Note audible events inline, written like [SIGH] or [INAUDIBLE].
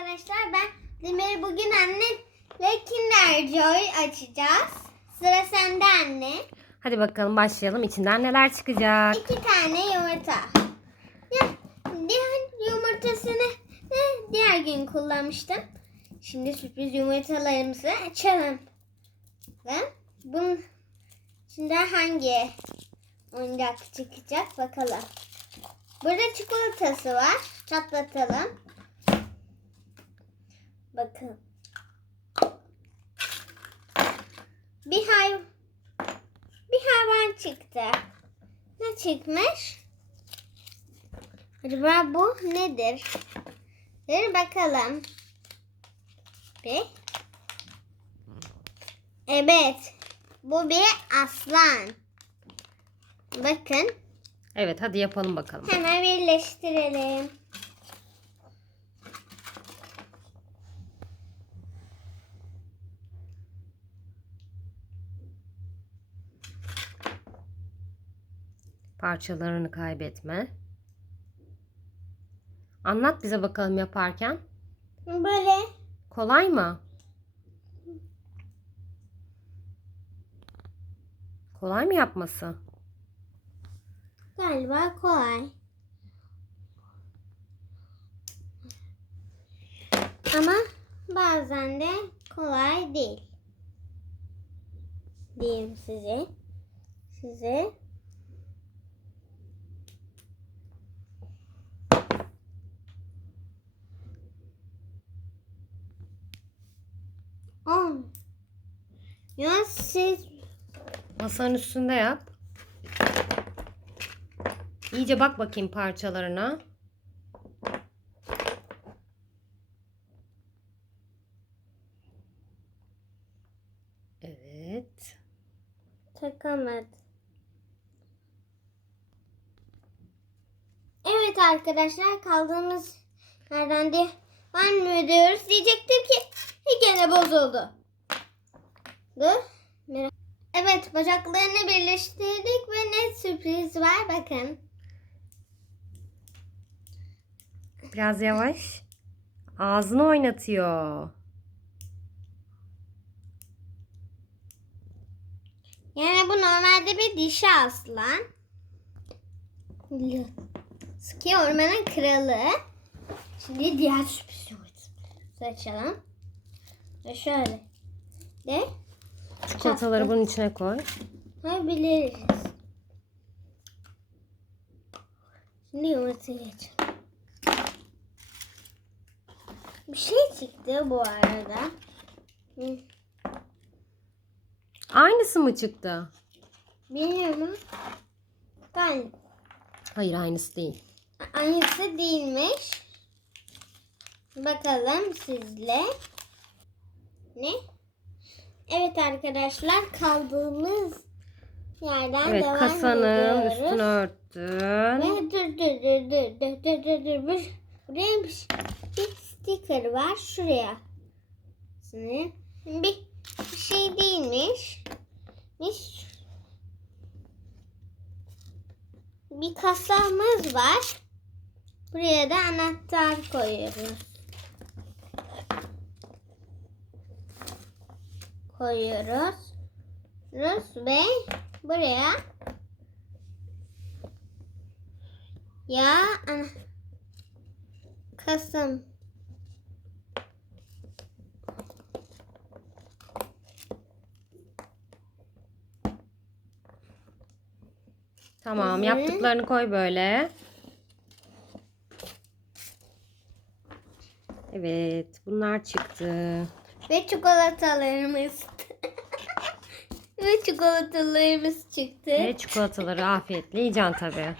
arkadaşlar. Ben Demir bugün annemle Kinder Joy açacağız. Sıra sende anne. Hadi bakalım başlayalım. İçinden neler çıkacak? İki tane yumurta. Ya, diğer yumurtasını diğer gün kullanmıştım. Şimdi sürpriz yumurtalarımızı açalım. Ve bunun şimdi hangi oyuncak çıkacak bakalım. Burada çikolatası var. Çatlatalım. Bakın. Bir hay bir hayvan çıktı. Ne çıkmış? Acaba bu nedir? Bir bakalım. Bir. Evet. Bu bir aslan. Bakın. Evet hadi yapalım bakalım. Hemen birleştirelim. Parçalarını kaybetme. Anlat bize bakalım yaparken. Böyle. Kolay mı? Kolay mı yapması? Galiba kolay. Ama bazen de kolay değil. Diyeyim size. Size. Ya siz Masanın üstünde yap. İyice bak bakayım parçalarına. Evet. Takamadım. Evet arkadaşlar kaldığımız yerden devam ediyoruz. Diyecektim ki gene bozuldu. Merak- Evet bacaklarını birleştirdik ve ne sürpriz var bakın. Biraz yavaş. Ağzını oynatıyor. Yani bu normalde bir dişi aslan. Ski ormanın kralı. Şimdi diğer sürpriz yumurtamızı açalım. Ve şöyle. De Çikolataları bunun içine koy. biliriz. Şimdi yumurtayı açalım. Bir şey çıktı bu arada. Hı, Aynısı mı çıktı? Bilmiyorum. Galiba. Hayır aynısı değil. Aynısı değilmiş. Bakalım sizle. Ne? Evet arkadaşlar kaldığımız yerden Evet devam kasanın ediyoruz. üstünü örttün. Ve dur dur dur dur dur dur dur dur dur. Buraya bir, bir sticker var şuraya. Şimdi bir, bir şey değilmiş. Hiç bir kasamız var. Buraya da anahtar koyuyoruz. Koyuyoruz. Rus ve buraya ya ana Kasım Tamam hı. yaptıklarını koy böyle. Evet bunlar çıktı. Ve çikolatalarımız [LAUGHS] ve çikolatalarımız çıktı. Ve çikolataları afiyetle yiyeceksin tabii.